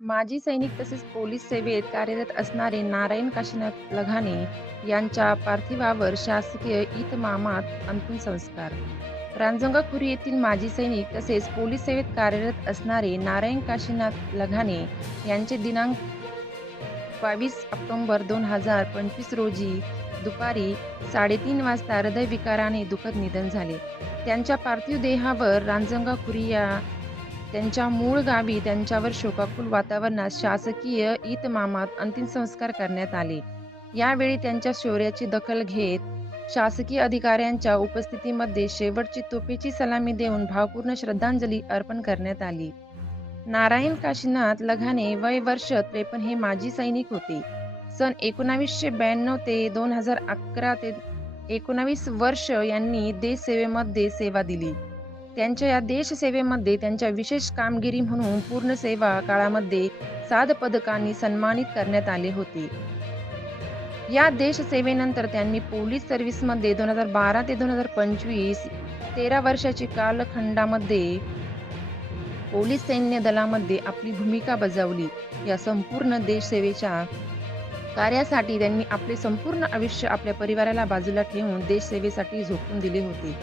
माजी सैनिक तसेच पोलीस सेवेत कार्यरत असणारे नारायण काशीनाथ लघाणे यांच्या पार्थिवावर शासकीय इतमामात अंतिम संस्कार. रांजणगाव खुरी येथील माजी सैनिक तसेच पोलीस सेवेत कार्यरत असणारे नारायण काशीनाथ लघाणे यांचे दिनांक बावीस ऑक्टोंबर दोन हजार पंचवीस रोजी दुपारी साडेतीन वाजता हृदयविकाराने दुःखद निधन झाले. त्यांच्या पार्थिव देहावर रांजंगा खुरी या त्यांच्या मूळ गावी त्यांच्यावर शोकाकुल वातावरणात शासकीय इतमामात अंतिम संस्कार करण्यात आले. यावेळी त्यांच्या शौर्याची दखल घेत शासकीय अधिकाऱ्यांच्या उपस्थितीमध्ये शेवटची तोफेची सलामी देऊन भावपूर्ण श्रद्धांजली अर्पण करण्यात आली. नारायण काशीनाथ लघाने वय वर्ष त्रेपन्न हे माजी सैनिक होते. सन एकोणावीसशे ब्याण्णव ते दोन हजार अकरा ते एकोणावीस वर्ष यांनी देशसेवेमध्ये सेवा दिली. त्यांच्या या देशसेवेमध्ये त्यांच्या विशेष कामगिरी म्हणून पूर्ण सेवा काळामध्ये सात पदकांनी सन्मानित करण्यात आले होते. या देशसेवेनंतर त्यांनी पोलीस सर्व्हिसमध्ये दोन हजार बारा ते दोन हजार पंचवीस तेरा वर्षाची कालखंडामध्ये पोलीस सैन्य दलामध्ये आपली भूमिका बजावली. या संपूर्ण देशसेवेच्या कार्यासाठी त्यांनी आपले संपूर्ण आयुष्य आपल्या परिवाराला बाजूला ठेवून देशसेवेसाठी झोकून दिले होते.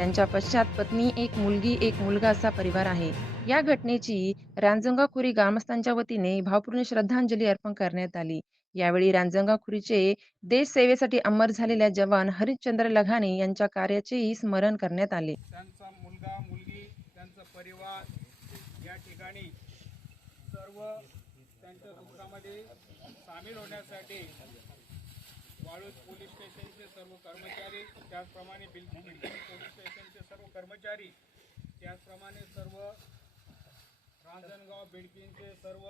त्यांच्या पश्चात पत्नी एक मुलगी एक मुलगा असा परिवार आहे. या घटनेची रांजंगाखुरी ग्रामस्थांच्या वतीने भावपूर्ण श्रद्धांजली अर्पण करण्यात आली. यावेळी रांजंगाखुरीचे देश सेवेसाठी अमर झालेल्या जवान हरिश्चंद्र लघाणे यांच्या कार्याचेही स्मरण करण्यात आले. त्यांचा मुलगा मुलगी त्यांचा परिवार या ठिकाणी सर्व त्यांच्या दुःखामध्ये सामील होण्यासाठी वाळूज पोलीस स्टेशनचे सर्व कर्मचारी त्याचप्रमाणे बिल पोलीस स्टेशनचे सर्व कर्मचारी त्याचप्रमाणे सर्व रांजणगाव बिडकींचे सर्व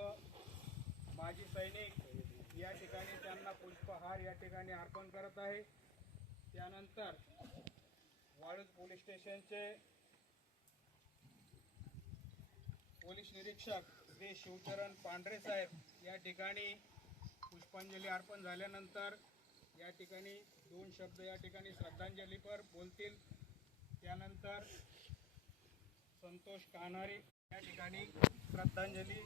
माजी सैनिक या ठिकाणी त्यांना पुष्पहार या ठिकाणी अर्पण करत आहे. त्यानंतर वाळूज पोलीस स्टेशनचे पोलीस निरीक्षक श्री शिवचरण पांढरे साहेब या ठिकाणी पुष्पांजली अर्पण झाल्यानंतर या ठिकाणी दोन शब्द या ठिकाणी श्रद्धांजलीपर बोलतील. त्यानंतर संतोष कान्हारे या ठिकाणी श्रद्धांजली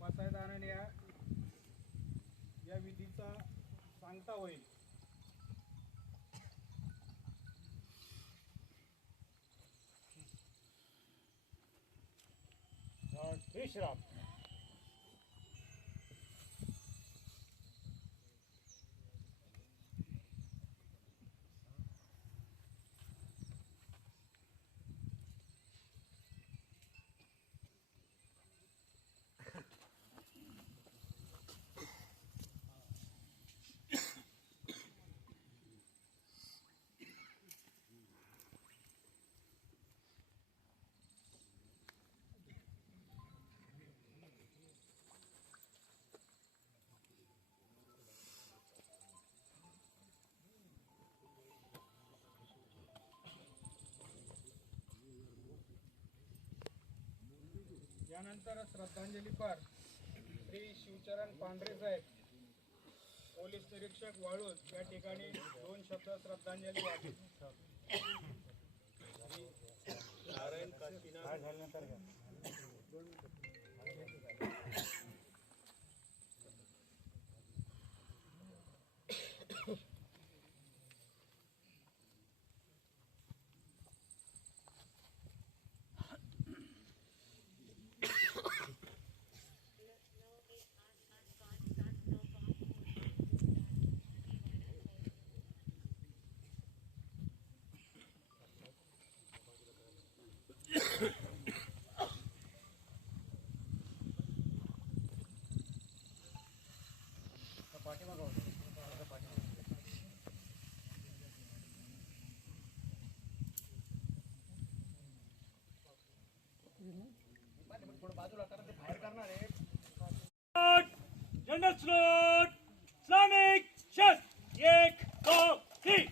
पसायदानाने या या विधीचा सांगता होईल. श्रीश्राम श्रीराम यानंतर श्रद्धांजलीपर श्री शिवचरण पांढरे साहेब पोलीस निरीक्षक वाळूज या ठिकाणी दोन शब्द श्रद्धांजली वाटेल नारायण काशीनाथ. जनरल स्लोट इस्लामिक शस्त्र एक दो तीन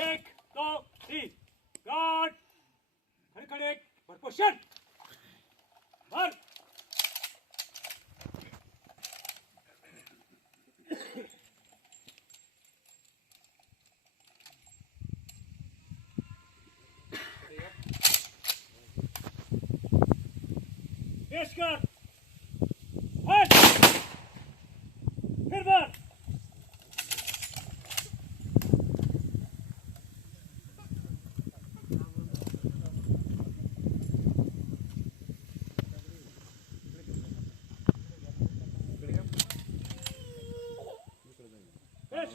एक दो तीन. गार्ड भरपूर. शर्ट मार पेश कर हट फिर मार पेश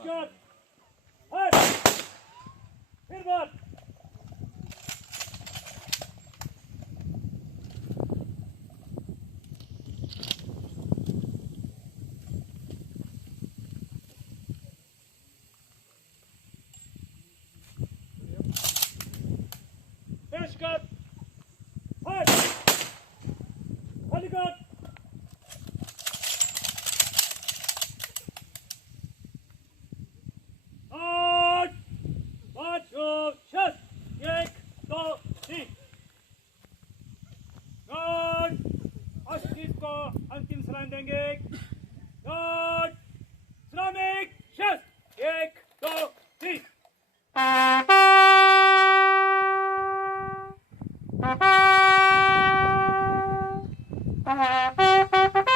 Mm-hmm.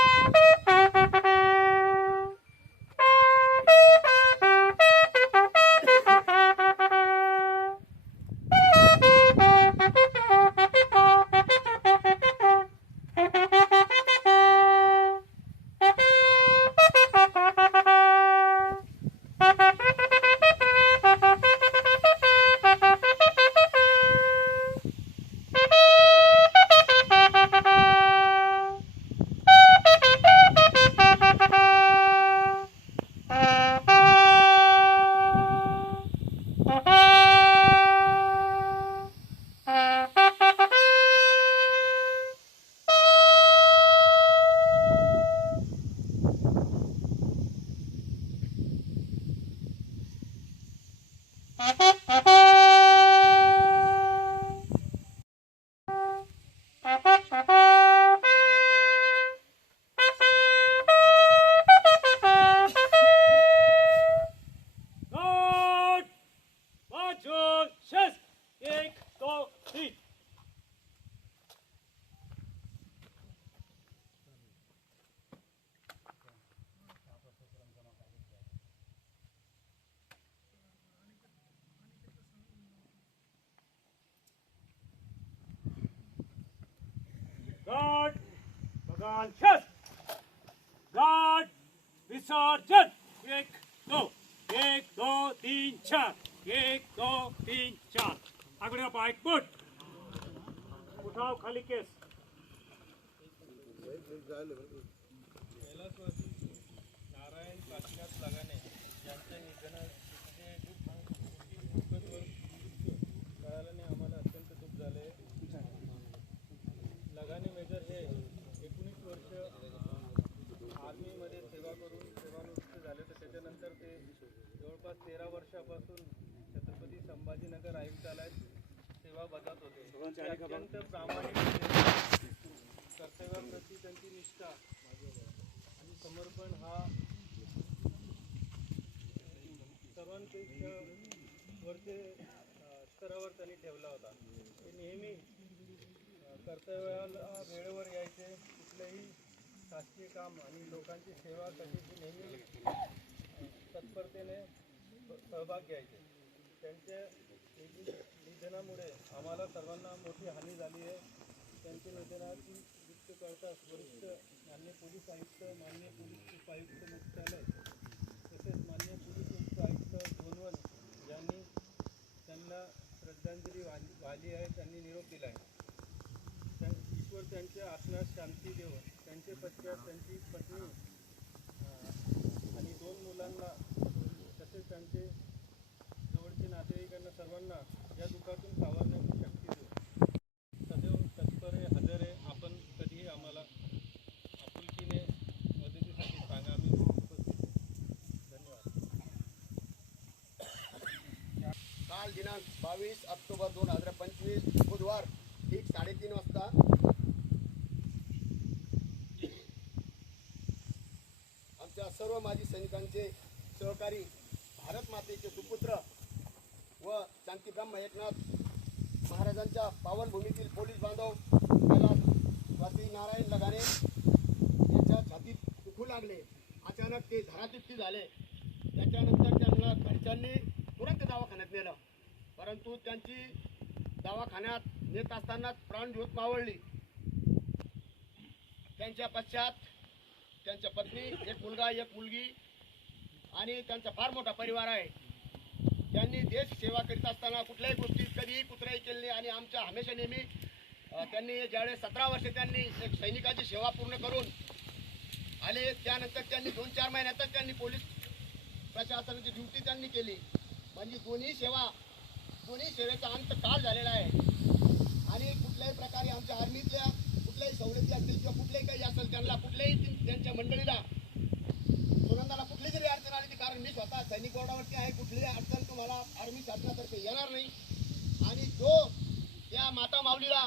Guard conscious. God विसर्जन. एक दो. एक दो तीन चार. एक दो तीन चार. आगळे पाय पुट उठाव खाली केस. नारायण काशीनाथ लगाने यांच्या निधनात दुःख कळाल्याने आम्हाला अत्यंत दुःख झाले लगाने मेजर हे एकोणीस वर्ष आर्मीमध्ये सेवा करून सेवानिवृत्त झाले तर त्याच्यानंतर ते जवळपास तेरा वर्षापासून छत्रपती संभाजीनगर आयुक्तालयात सेवा बजावत होते. अत्यंत प्रामाणिक कर्तव्याप्रती त्यांची निष्ठा आणि समर्पण हा सर्वांपेक्षा वरचे स्तरावर त्यांनी ठेवला होता. ते नेहमी कर्तव्याला वेळेवर यायचे. कुठलेही शासकीय काम आणि लोकांची सेवा करण्याची नेहमी तत्परतेने सहभाग घ्यायचे. त्यांच्या निधनामुळे आम्हाला सर्वांना मोठी हानी झाली आहे. त्यांच्या निधनाची वृत्त करताच वरिष्ठ मान्य पोलीस आयुक्त मान्य पोलीस उपायुक्त मुख्यालय तसेच मान्य पोलीस उपायुक्त धोनवन यांनी त्यांना श्रद्धांजली वाहिली वाहिली आहे त्यांनी निरोप दिला आहे. ईश्वर त्यांच्या आसनात शांती देऊन त्यांचे पश्चात त्यांची पत्नी आणि दोन मुलांना तसेच त्यांचे जवळचे नातेवाईकांना सर्वांना या दुःखातून सावरण्याची शक्ती देऊ. सदैव तत्पर तत्परे हजर आहे. आपण कधीही आम्हाला आपुलकीने मदतीसाठी सांगा आम्ही धन्यवाद. काल दिनांक बावीस ऑक्टोबर दोन हजार पंचवीस बुधवार ठीक साडेतीन वाजता सर्व माजी सैनिकांचे सहकारी भारत मातेचे सुपुत्र व शांतीब्रह्म एकनाथ महाराजांच्या पावनभूमीतील पोलीस बांधव त्याला स्वाती नारायण लगाने यांच्या छातीत दुखू लागले. अचानक ते धरातिप्ती झाले. त्याच्यानंतर त्यांना घरच्यांनी तुरंत दवाखान्यात नेलं. परंतु त्यांची दवाखान्यात नेत असतानाच प्राणज्योत मावळली. त्यांच्या पश्चात त्यांच्या पत्नी एक मुलगा एक मुलगी आणि त्यांचा फार मोठा परिवार आहे. त्यांनी देश सेवा करीत असताना कुठल्याही गोष्टी कधीही कुत्र्याही केली नाही. आणि आमच्या हमेशा नेहमी त्यांनी ज्यावेळेस सतरा वर्षे त्यांनी एक सैनिकाची सेवा पूर्ण करून आले त्यानंतर त्यांनी दोन चार महिन्यातच त्यांनी पोलीस प्रशासनाची ड्युटी त्यांनी केली. म्हणजे दोन्ही सेवा दोन्ही सेवेचा अंत काल झालेला आहे. आणि कुठल्याही प्रकारे आमच्या आर्मीतल्या कुठल्याही सवलती असतील किंवा कुठल्याही काही असेल त्यांना कुठल्याही त्यांच्या मंडळीला सुगंधाला कुठली जरी अडचण आली ती कारण मी स्वतः सैनिक बोर्डावरती आहे. कुठलीही अडचण तुम्हाला आर्मी शासनातर्फे येणार नाही. आणि जो त्या माता माऊलीला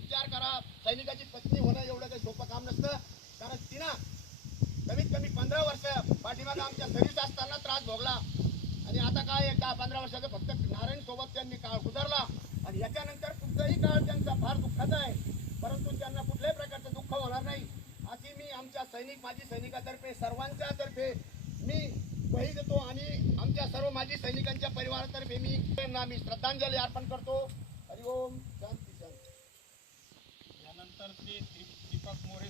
विचार करा सैनिकाची पत्नी होणं एवढं काही सोपं काम नसतं. कारण तिनं कमीत कमी पंधरा वर्ष पाठीमागं आमच्या घरीच असताना त्रास भोगला. आणि आता काय दहा पंधरा वर्षाचा फक्त नारायण सोबत त्यांनी काळ गुजारला. आणि याच्यानंतर कुठलाही काळ त्यांचा फार दुःखाचा आहे. परंतु त्यांना कुठल्याही प्रकारचं दुःख होणार नाही. अशी मी आमच्या सैनिक माझी सैनिकातर्फे सर्वांच्या तर्फे मी शहीद देतो आणि आमच्या सर्व माजी सैनिकांच्या परिवारातर्फे मी त्यांना मी श्रद्धांजली अर्पण करतो. हरिओम शांती शांती. यानंतर ते दीपक मोरे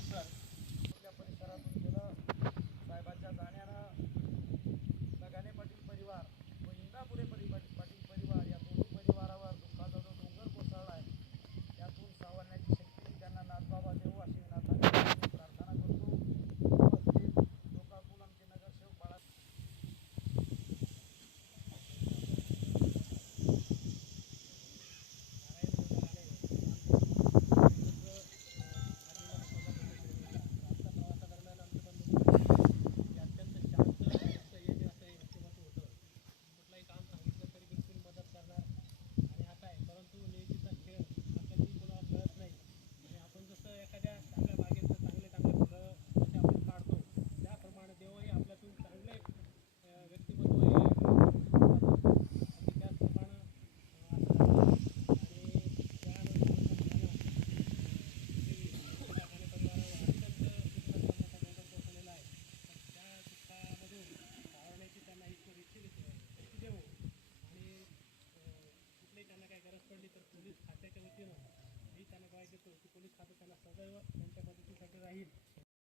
पोलीस खात्याच्या वतीनं मी त्यांना काय देतो की पोलीस खातं त्यांना सदैव त्यांच्या मदतीसाठी राहील.